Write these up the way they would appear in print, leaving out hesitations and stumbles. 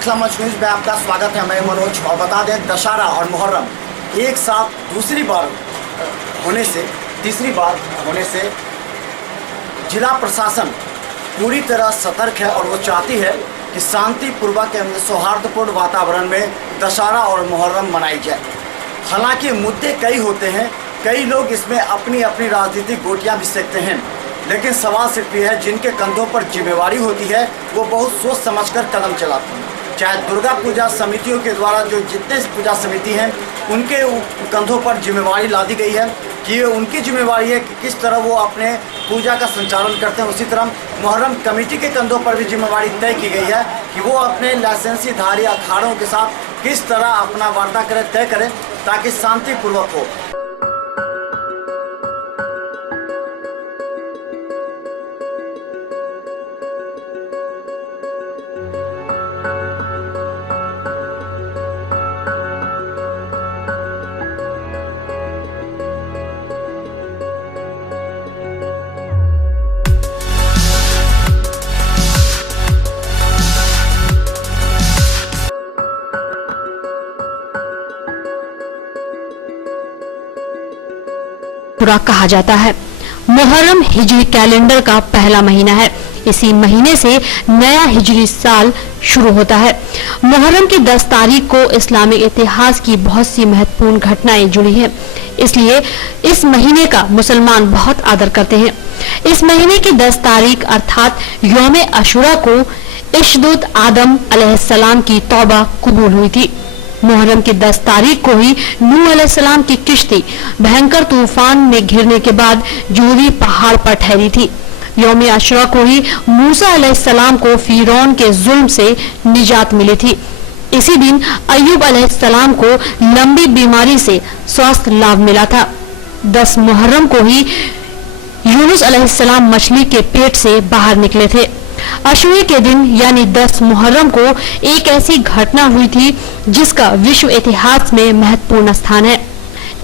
मिथिला मंच न्यूज में आपका स्वागत है। मैं मनोज। और बता दें, दशहरा और मुहर्रम एक साथ तीसरी बार होने से जिला प्रशासन पूरी तरह सतर्क है और वो चाहती है कि शांतिपूर्वक एवं सौहार्दपूर्ण वातावरण में दशहरा और मुहर्रम मनाई जाए। हालांकि मुद्दे कई होते हैं, कई लोग इसमें अपनी अपनी राजनीतिक गोटियां भी सेकते हैं, लेकिन सवाल सिर्फ ये है जिनके कंधों पर जिम्मेवारी होती है वो बहुत सोच समझकर कदम चलाते हैं। चाहे दुर्गा पूजा समितियों के द्वारा जो जितने पूजा समिति हैं उनके कंधों पर जिम्मेवारी ला दी गई है कि उनकी जिम्मेवारी है कि किस तरह वो अपने पूजा का संचालन करते हैं। उसी तरह मुहर्रम कमेटी के कंधों पर भी जिम्मेवारी तय की गई है कि वो अपने लाइसेंसी धारी अखाड़ों के साथ किस तरह अपना वार्ता तय करें ताकि शांतिपूर्वक हो। पूरा कहा जाता है। मुहर्रम हिजरी कैलेंडर का पहला महीना है। इसी महीने से नया हिजरी साल शुरू होता है। मुहर्रम की 10 तारीख को इस्लामिक इतिहास की बहुत सी महत्वपूर्ण घटनाएं जुड़ी हैं, इसलिए इस महीने का मुसलमान बहुत आदर करते हैं। इस महीने की 10 तारीख अर्थात यौम अशूरा को इश्दुत आदम अलैहिस्सलाम की तौबा कबूल हुई थी। मुहर्रम की 10 तारीख को ही नूह अलैहिस्सलाम की किश्ती भयंकर तूफान में घिरने के बाद जूदी पहाड़ पर ठहरी थी। यौम अशूरा को ही मूसा अलैहिस्सलाम को फिरौन के जुल्म से निजात मिली थी। इसी दिन अय्यूब अलैहिस्सलाम को लंबी बीमारी से स्वास्थ्य लाभ मिला था। 10 मुहर्रम को ही यूनुस अलैहिस्सलाम मछली के पेट से बाहर निकले थे। अशूरे के दिन यानी 10 मुहर्रम को एक ऐसी घटना हुई थी जिसका विश्व इतिहास में महत्वपूर्ण स्थान है।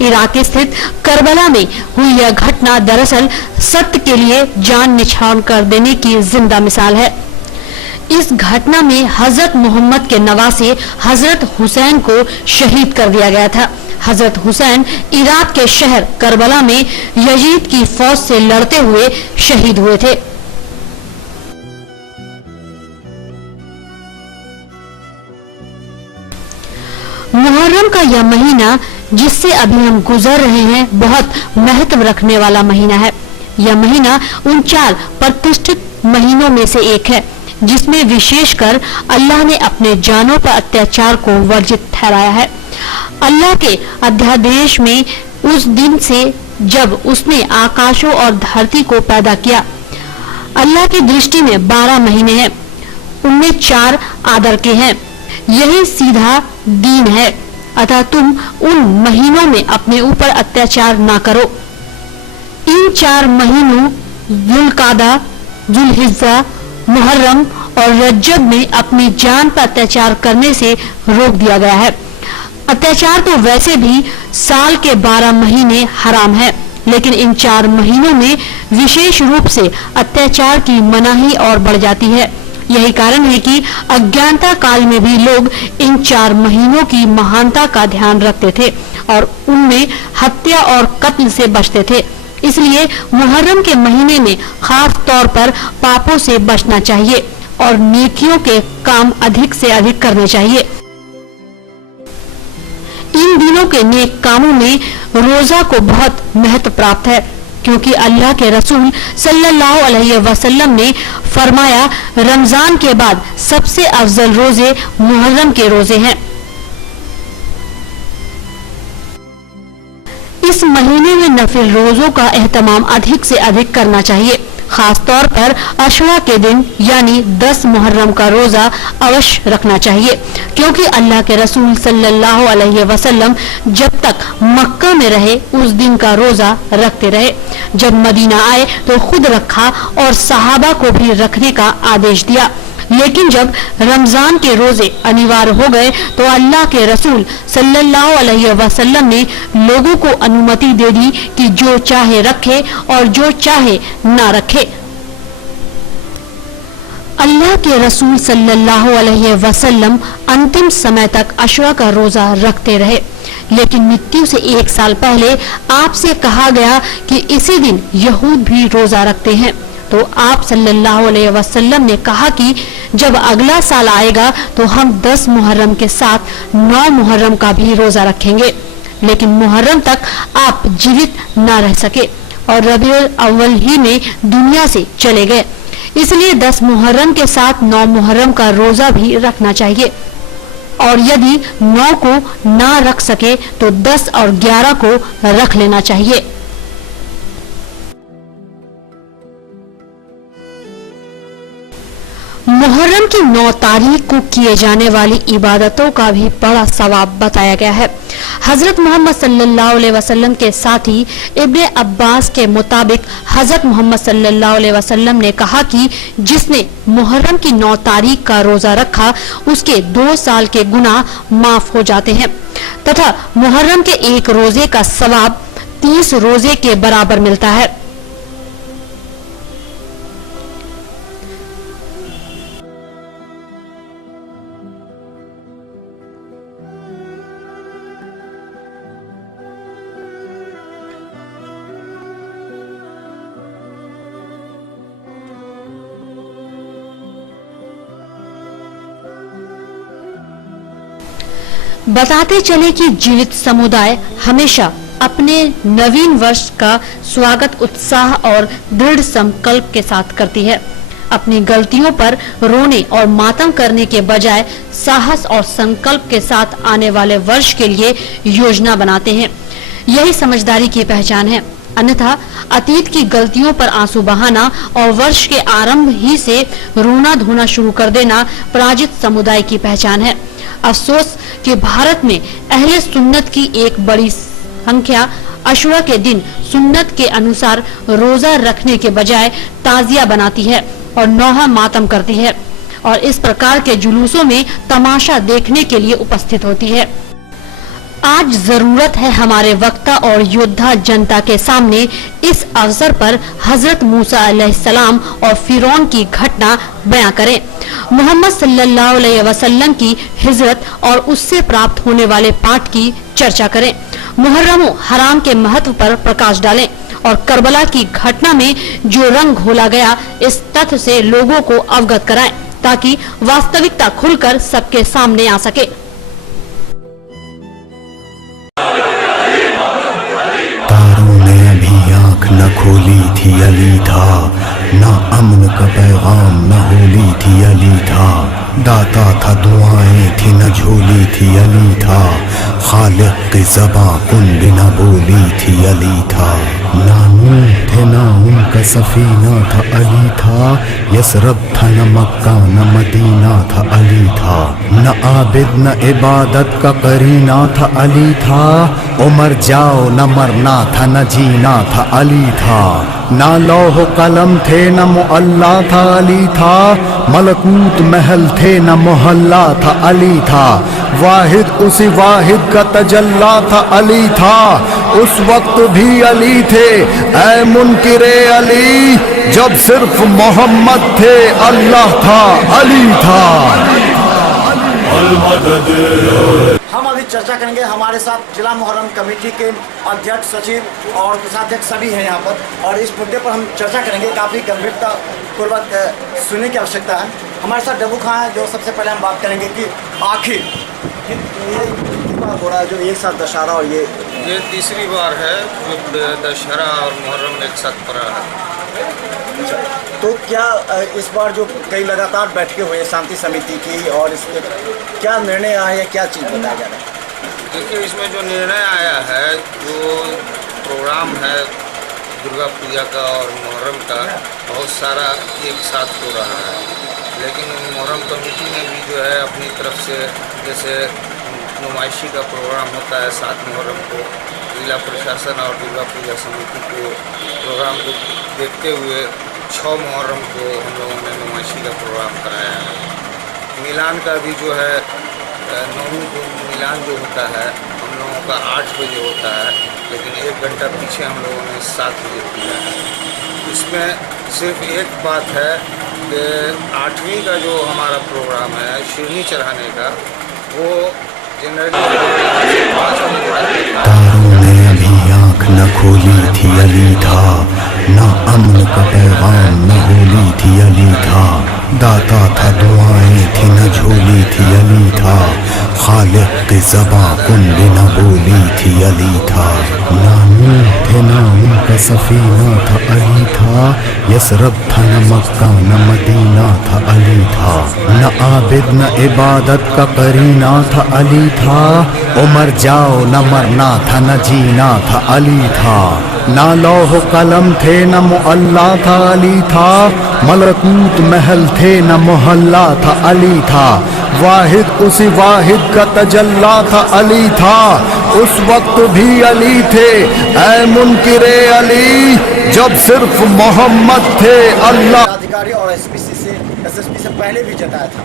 इराक स्थित करबला में हुई यह घटना दरअसल सत्य के लिए जान निछावर कर देने की जिंदा मिसाल है। इस घटना में हजरत मोहम्मद के नवासे हजरत हुसैन को शहीद कर दिया गया था। हजरत हुसैन इराक के शहर करबला में यजीद की फौज से लड़ते हुए शहीद हुए थे। मुहर्रम का यह महीना जिससे अभी हम गुजर रहे हैं बहुत महत्व रखने वाला महीना है। यह महीना उन 4 प्रतिष्ठित महीनों में से एक है जिसमें विशेषकर अल्लाह ने अपने जानों पर अत्याचार को वर्जित ठहराया है। अल्लाह के अध्यादेश में उस दिन से जब उसने आकाशों और धरती को पैदा किया। अल्लाह की दृष्टि में 12 महीने हैं, उनमें 4 आदर के हैं। यही सीधा दीन है, अतः तुम उन महीनों में अपने ऊपर अत्याचार ना करो। इन 4 महीनों जुल्कादा, जुल्हिज्जा, मुहर्रम और रज्जब में अपनी जान पर अत्याचार करने से रोक दिया गया है। अत्याचार तो वैसे भी साल के 12 महीने हराम है, लेकिन इन 4 महीनों में विशेष रूप से अत्याचार की मनाही और बढ़ जाती है। यही कारण है कि अज्ञानता काल में भी लोग इन 4 महीनों की महानता का ध्यान रखते थे और उनमें हत्या और कत्ल से बचते थे। इसलिए मुहर्रम के महीने में खास तौर पर पापों से बचना चाहिए और नेकियों के काम अधिक से अधिक करने चाहिए। इन दिनों के नेक कामों में रोजा को बहुत महत्व प्राप्त है, क्योंकि अल्लाह के रसूल सल्लल्लाहु अलैहि वसल्लम ने फरमाया, रमजान के बाद सबसे अफजल रोजे मुहर्रम के रोजे हैं। इस महीने में नफिल रोजों का एहतमाम अधिक से अधिक करना चाहिए। खास तौर पर अशुरा के दिन यानी 10 मुहर्रम का रोजा अवश्य रखना चाहिए, क्योंकि अल्लाह के रसूल सल्लल्लाहु अलैहि वसल्लम जब तक मक्का में रहे उस दिन का रोजा रखते रहे। जब मदीना आए तो खुद रखा और सहाबा को भी रखने का आदेश दिया, लेकिन जब रमजान के रोजे अनिवार्य हो गए तो अल्लाह के रसूल सल्लल्लाहु अलैहि वसल्लम ने लोगों को अनुमति दे दी कि जो चाहे रखे और जो चाहे ना रखे। अल्लाह के रसूल सल्लल्लाहु अलैहि वसल्लम अंतिम समय तक अशुरा का रोजा रखते रहे, लेकिन मृत्यु से 1 साल पहले आपसे कहा गया कि इसी दिन यहूद भी रोजा रखते हैं। तो आप सल्लल्लाहु अलैहि वसल्लम ने कहा कि जब अगला साल आएगा तो हम 10 मुहर्रम के साथ 9 मुहर्रम का भी रोजा रखेंगे, लेकिन मुहर्रम तक आप जीवित न रह सके और रबीउल अव्वल ही में दुनिया से चले गए। इसलिए 10 मुहर्रम के साथ 9 मुहर्रम का रोजा भी रखना चाहिए, और यदि 9 को ना रख सके तो 10 और 11 को रख लेना चाहिए। मुहर्रम की 9 तारीख को किए जाने वाली इबादतों का भी बड़ा सवाब बताया गया है। हजरत मोहम्मद सल्लल्लाहु अलैहि वसल्लम के साथी इब्ने अब्बास के मुताबिक हजरत मोहम्मद सल्लल्लाहु अलैहि वसल्लम ने कहा कि जिसने मुहर्रम की 9 तारीख का रोजा रखा उसके 2 साल के गुनाह माफ हो जाते हैं तथा मुहर्रम के 1 रोजे का सवाब 30 रोजे के बराबर मिलता है। बताते चले कि जीवित समुदाय हमेशा अपने नवीन वर्ष का स्वागत उत्साह और दृढ़ संकल्प के साथ करती है। अपनी गलतियों पर रोने और मातम करने के बजाय साहस और संकल्प के साथ आने वाले वर्ष के लिए योजना बनाते हैं। यही समझदारी की पहचान है। अन्यथा अतीत की गलतियों पर आंसू बहाना और वर्ष के आरंभ ही से रोना धोना शुरू कर देना पराजित समुदाय की पहचान है। अफसोस कि भारत में अहले सुन्नत की एक बड़ी संख्या अशुरा के दिन सुन्नत के अनुसार रोजा रखने के बजाय ताजिया बनाती है और नौहा मातम करती है और इस प्रकार के जुलूसों में तमाशा देखने के लिए उपस्थित होती है। आज जरूरत है हमारे वक्ता और योद्धा जनता के सामने इस अवसर पर हजरत मूसा अलैहिस्सलाम और फिरौन की घटना बयां करें, मोहम्मद सल्लल्लाहु अलैहि वसल्लम की हिजरत और उससे प्राप्त होने वाले पाठ की चर्चा करें, मुहर्रम हराम के महत्व पर प्रकाश डालें और करबला की घटना में जो रंग घोला गया इस तथ्य से लोगों को अवगत कराएं ताकि वास्तविकता खुलकर सबके सामने आ सके। न खोली थी अली था, ना अमन का पैगाम न होली थी अली था, दाता था दुआएं थी न झोली थी अली था, खालिक की ज़बां कुन बिना बोली थी अली था, ना नूह थे ना उनका सफीना था अली था, यसरब था न मक्का न मदीना था अली था, न आबिद न इबादत का करीना था अली था, उमर जाओ न मरना था न जीना था अली था, ना लौह कलम थे न मुअल्ला था अली था, मलकूत महल थे न मोहल्ला था अली था, वाहिद उसी वाहिद का तजल्ला था अली था, उस वक्त भी अली थे ऐ मुनकिरे अली, जब सिर्फ मोहम्मद थे अल्लाह था अली था। हम अभी चर्चा करेंगे, हमारे साथ जिला मुहर्रम कमेटी के अध्यक्ष, सचिव और कोषाध्यक्ष सभी हैं यहाँ पर, और इस मुद्दे पर हम चर्चा करेंगे। काफ़ी गंभीरता पूर्वक सुनने की आवश्यकता है। हमारे साथ डब्बू खां है, जो सबसे पहले हम बात करेंगे कि आखिर ये कितनी बार हो रहा है जो एक साथ दशहरा और ये तीसरी बार है जो दशहरा और मुहर्रम एक साथ पड़ा है। तो क्या इस बार जो कई लगातार बैठकें हुई शांति समिति की और इसके क्या निर्णय आया है, क्या चीज़ बताया जा रहा है? देखिए, इसमें जो निर्णय आया है, जो प्रोग्राम है दुर्गा पूजा का और मुहर्रम का, बहुत सारा एक साथ हो रहा है, लेकिन मुहर्रम कमेटी ने भी जो है अपनी तरफ से, जैसे नुमाइशी का प्रोग्राम होता है 7 मुहर्रम को, जिला प्रशासन और दुर्गा पूजा समिति को प्रोग्राम को देखते हुए 6 मुहर्रम को हम लोगों ने नुमाइशी का प्रोग्राम कराया है। मिलान का भी जो है 9वीं को मिलान जो होता है हम लोगों का 8 बजे होता है, लेकिन 1 घंटा पीछे हम लोगों ने 7 बजे किया है। इसमें सिर्फ एक बात है कि 8वीं का जो हमारा प्रोग्राम है शिवनी चढ़ाने का, वो तारों ने अभी आँख न खोली थी अली था, न अमन का पैगाम न होली थी अली था, दाता था दुआएं थी न झोली थी अली था, खालिक की ज़बां कुंडी न बोली थी अली था, ना नूह थे ना उनका सफीना था अली था, यसरब था न मक्का न मदीना था अली था, न आबिद न इबादत का करीना था अली था, उमर जाओ न मरना था न जीना था अली था, ना लौह कलम थे न मुअल्ला था अली था, मलकूत महल थे न मोहल्ला था अली था, वाहिद उसी वाहिद का तजल्ला था अली था, उस वक्त भी अली थे ऐ मुनकिरे अली, जब सिर्फ मोहम्मद थे अल्लाह। अधिकारी और एसएसपी से पहले भी जताया था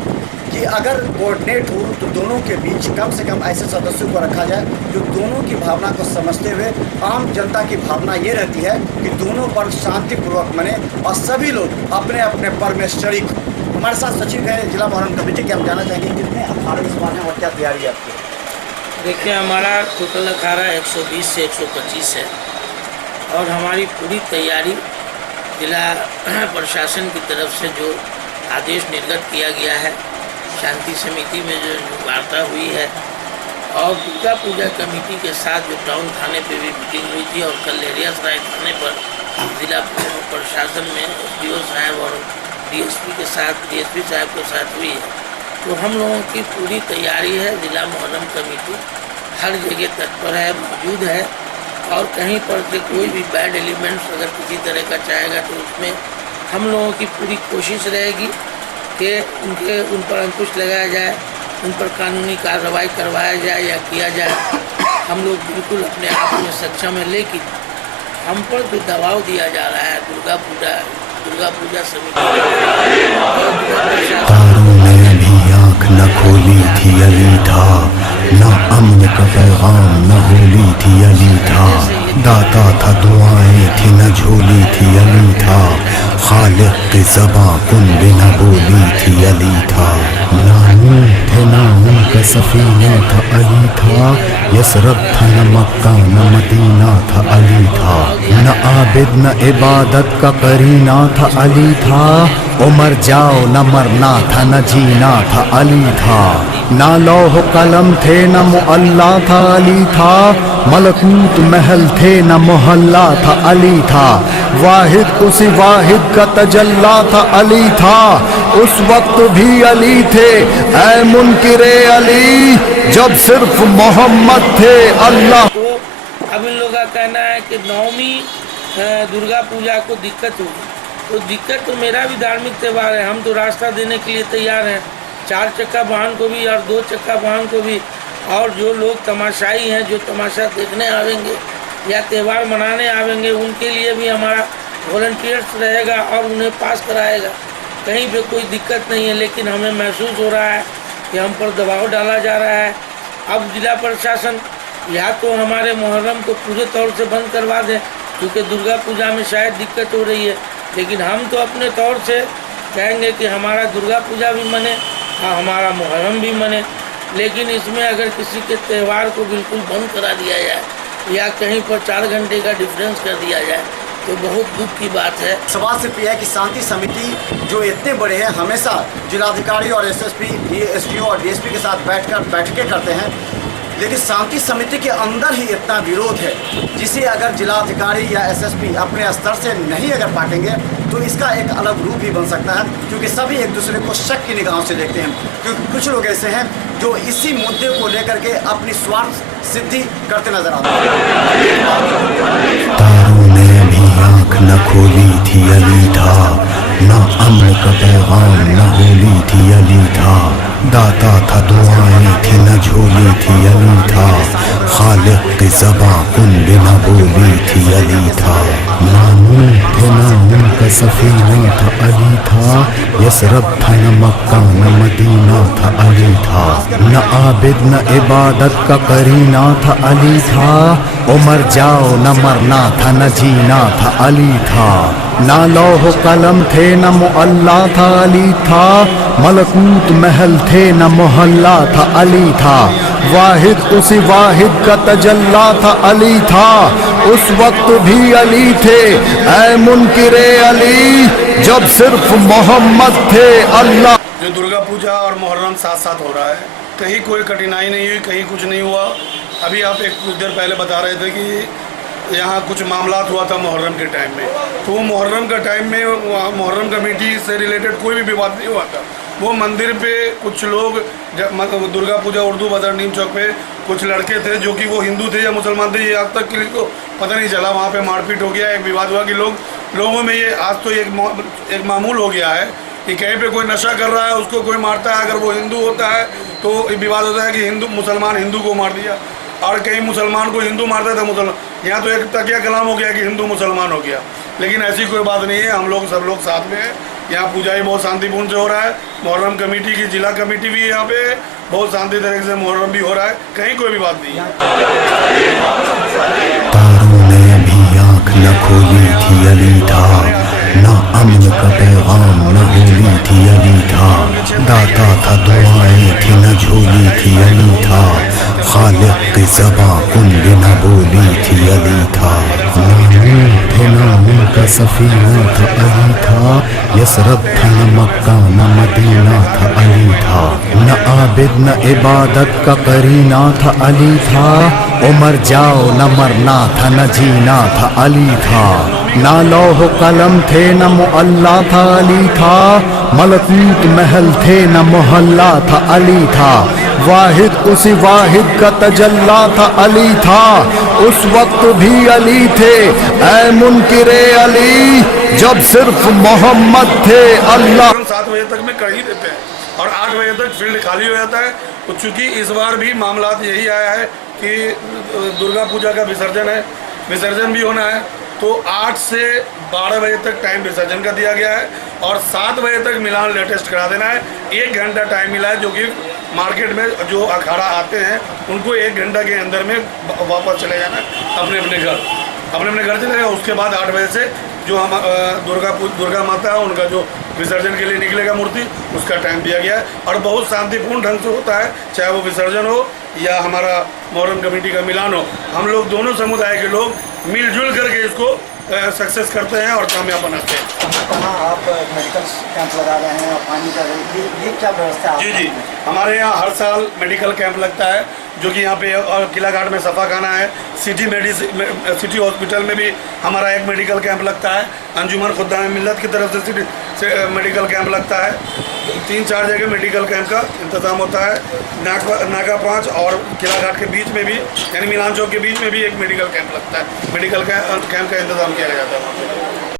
कि अगर कोऑर्डिनेट हो तो दोनों के बीच कम से कम ऐसे सदस्यों को रखा जाए जो दोनों की भावना को समझते हुए, आम जनता की भावना ये रहती है कि दोनों वर्ग शांतिपूर्वक मने और सभी लोग अपने अपने पर्व में शरीक हों। हमारे साथ सचिव है जिला मोहर्रम कमेटी के, हम जानना चाहेंगे कितने अखाड़े इस बार में और क्या तैयारी है आपकी? देखिए, हमारा टोटल अखाड़ा 120 से 125 है और हमारी पूरी तैयारी जिला प्रशासन की तरफ से जो आदेश निर्गत किया गया है, शांति समिति में जो वार्ता हुई है और दुर्गा पूजा कमेटी के साथ जो टाउन थाने पे भी मीटिंग हुई थी और कल लेरियासराय थाने पर जिला प्रशासन में एसडीओ साहब और डीएसपी साहब के साथ हुई है। तो हम लोगों की पूरी तैयारी है, जिला मोहर्रम कमेटी हर जगह तत्पर है, मौजूद है और कहीं पर से कोई भी बैड एलिमेंट्स अगर किसी तरह का चाहेगा तो उसमें हम लोगों की पूरी कोशिश रहेगी कि उन पर अंकुश लगाया जाए, उन पर कानूनी कार्रवाई करवाया जाए या किया जाए। हम लोग बिल्कुल अपने आप में सक्षम है, लेकिन हम पर जो दबाव दिया जा रहा है दुर्गा पूजा समिति न खोली थी अली था, न अमन का पैगाम न होली थी अली था, दाता था दुआएं थी न झोली थी अली था, खालिक की ज़बां कुंडी न बोली थी अली था, ना नूह थे ना उनका सफीना था अली था, यसरब था न मक्का न मदीना था अली था, न आबिद न इबादत का करीना था अली था, उमर जाओ न मरना था न जीना था अली था, ना लौह कलम थे न मुअल्ला था अली था, मलकूत महल थे न मोहल्ला था अली था, वाहिद उसी वाहिद का तजल्ला था अली था, उस वक्त भी अली थे ऐ मुनकिरे अली, जब सिर्फ मोहम्मद थे अल्लाह। तो अब इन लोगों का कहना है कि 9वीं दुर्गा पूजा को दिक्कत होगी, तो दिक्कत तो मेरा भी धार्मिक त्यौहार है, हम तो रास्ता देने के लिए तैयार हैं, 4 चक्का वाहन को भी और 2 चक्का वाहन को भी, और जो लोग तमाशाई हैं जो तमाशा देखने आवेंगे या त्यौहार मनाने आवेंगे उनके लिए भी हमारा वॉलंटियर्स रहेगा और उन्हें पास कराएगा, कहीं पे कोई दिक्कत नहीं है। लेकिन हमें महसूस हो रहा है कि हम पर दबाव डाला जा रहा है। अब जिला प्रशासन या तो हमारे मुहर्रम को पूरे तौर से बंद करवा दें, क्योंकि दुर्गा पूजा में शायद दिक्कत हो रही है, लेकिन हम तो अपने तौर से कहेंगे कि हमारा दुर्गा पूजा भी मने और हमारा मुहर्रम भी मने, लेकिन इसमें अगर किसी के त्यौहार को बिल्कुल बंद करा दिया जाए या कहीं पर 4 घंटे का डिफरेंस कर दिया जाए तो बहुत दुख की बात है। सवाल सिर्फ यह है कि शांति समिति जो इतने बड़े हैं हमेशा जिलाधिकारी और एसएसपी, एसडीओ और डीएसपी के साथ बैठकें करते हैं, लेकिन शांति समिति के अंदर ही इतना विरोध है जिसे अगर जिलाधिकारी या एसएसपी अपने स्तर से नहीं अगर काटेंगे तो इसका एक अलग रूप भी बन सकता है, क्योंकि सभी एक दूसरे को शक की निगाहों से देखते हैं, क्योंकि कुछ लोग ऐसे हैं जो इसी मुद्दे को लेकर के अपनी स्वार्थ सिद्धि करते नजर आते हैं। तारों ने भी आँख न खोली थी अली था, न अमन का पैगाम न होली थी अली था, दाता था दुआएं थी न झोली थी अली था, खालिक की ज़बां कुंडी न बोली थी अली था, ना नूह थे ना उनका सफीना था अली था, यसरब था न मक्का न मदीना था अली था, न आबिद न इबादत का करीना था अली था, उमर जाओ न मरना था न जीना था अली था, ना लौह कलम थे न मुअल्ला था अली था, मलकूत महल थे न मोहल्ला था अली था, वाहिद उसी वाहिद का तजल्ला था अली था, उस वक्त भी अली थे ऐ मुनकिरे अली, जब सिर्फ मोहम्मद थे अल्लाह। जो दुर्गा पूजा और मुहर्रम साथ साथ हो रहा है, कहीं कोई कठिनाई नहीं हुई, कहीं कुछ नहीं हुआ। अभी आप कुछ देर पहले बता रहे थे कि यहाँ कुछ मामलात हुआ था मुहर्रम के टाइम में, तो मुहर्रम का टाइम में मुहर्रम कमेटी से रिलेटेड कोई भी विवाद नहीं हुआ था। वो मंदिर पे कुछ लोग, जब दुर्गा पूजा उर्दू बाजार नीम चौक पे कुछ लड़के थे जो कि वो हिंदू थे या मुसलमान थे, ये आज तक किसी को पता नहीं चला। वहाँ पे मारपीट हो गया, एक विवाद हुआ कि लोगों में ये आज तो एक मामूल हो गया है कि कहीं पे कोई नशा कर रहा है उसको कोई मारता है, अगर वो हिंदू होता है तो विवाद होता है कि मुसलमान हिंदू को मार दिया, और कहीं मुसलमान को हिंदू मारता था मुसलमान। यहाँ तो एक तकिया कलाम हो गया कि हिंदू मुसलमान हो गया, लेकिन ऐसी कोई बात नहीं है। हम लोग सब लोग साथ में हैं। यहाँ पूजा ही बहुत शांतिपूर्ण से हो रहा है। मुहर्रम कमेटी की जिला कमेटी भी है यहाँ पे, बहुत शांति तरीके से मुहर्रम भी हो रहा है, कहीं कोई भी बात नहीं है। तारों ने अभी आँख न खोली थी अली था, ना अमन का पैगाम न होली थी अली था, दाता था दुआएं थी न झोली थी अली था, खालिक की ज़बां कुंद न बोली थी अली था, ना नूह थे ना उनका सफीना था अली था, यसरब था न मक्का न मदीना था अली था, न आबिद न इबादत का करीना था अली था, उमर जाओ न मरना था न जीना था अली था, ना लौह कलम थे न मुअल्ला था अली था, मलकूत महल थे न मोहल्ला था अली था, वाहिद उसी वाहिद का तजल्ला था अली था, उस वक्त भी अली थे ऐ मुनकिरे अली, जब सिर्फ मोहम्मद थे अल्लाह। 7 बजे तक में कर ही देते हैं और 8 बजे तक फील्ड खाली हो जाता है। तो चूँकि इस बार भी मामलात यही आया है कि दुर्गा पूजा का विसर्जन भी होना है, तो 8 से 12 बजे तक टाइम विसर्जन का दिया गया है और 7 बजे तक मिलान लेटेस्ट करा देना है। 1 घंटा टाइम मिला है, जो कि मार्केट में जो अखाड़ा आते हैं उनको 1 घंटा के अंदर में वापस चले जाना है अपने अपने घर चले जाए। उसके बाद 8 बजे से जो हम दुर्गा माता है उनका जो विसर्जन के लिए निकलेगा मूर्ति, उसका टाइम दिया गया है और बहुत शांतिपूर्ण ढंग से होता है, चाहे वो विसर्जन हो या हमारा मुहर्रम कमेटी का मिलान हो। हम लोग दोनों समुदाय के लोग मिलजुल करके इसको सक्सेस करते हैं और कामयाब बनाते हैं। कहाँ आप मेडिकल कैंप लगा रहे हैं और पानी का ये क्या व्यवस्था है? जी, हमारे यहाँ हर साल मेडिकल कैंप लगता है, जो कि यहाँ पे और किला घाट में सफ़ा खाना है, सिटी हॉस्पिटल में भी हमारा एक मेडिकल कैंप लगता है, अंजुमन खुद्दाम मिल्लत की तरफ से मेडिकल कैंप लगता है। 3-4 जगह मेडिकल कैंप का इंतज़ाम होता है। नाका 5 और किला घाट के बीच में भी, यानी मिलान चौक के बीच में भी एक मेडिकल कैंप लगता है। मेडिकल कैंप का इंतज़ाम किया जाता है वहाँ पर।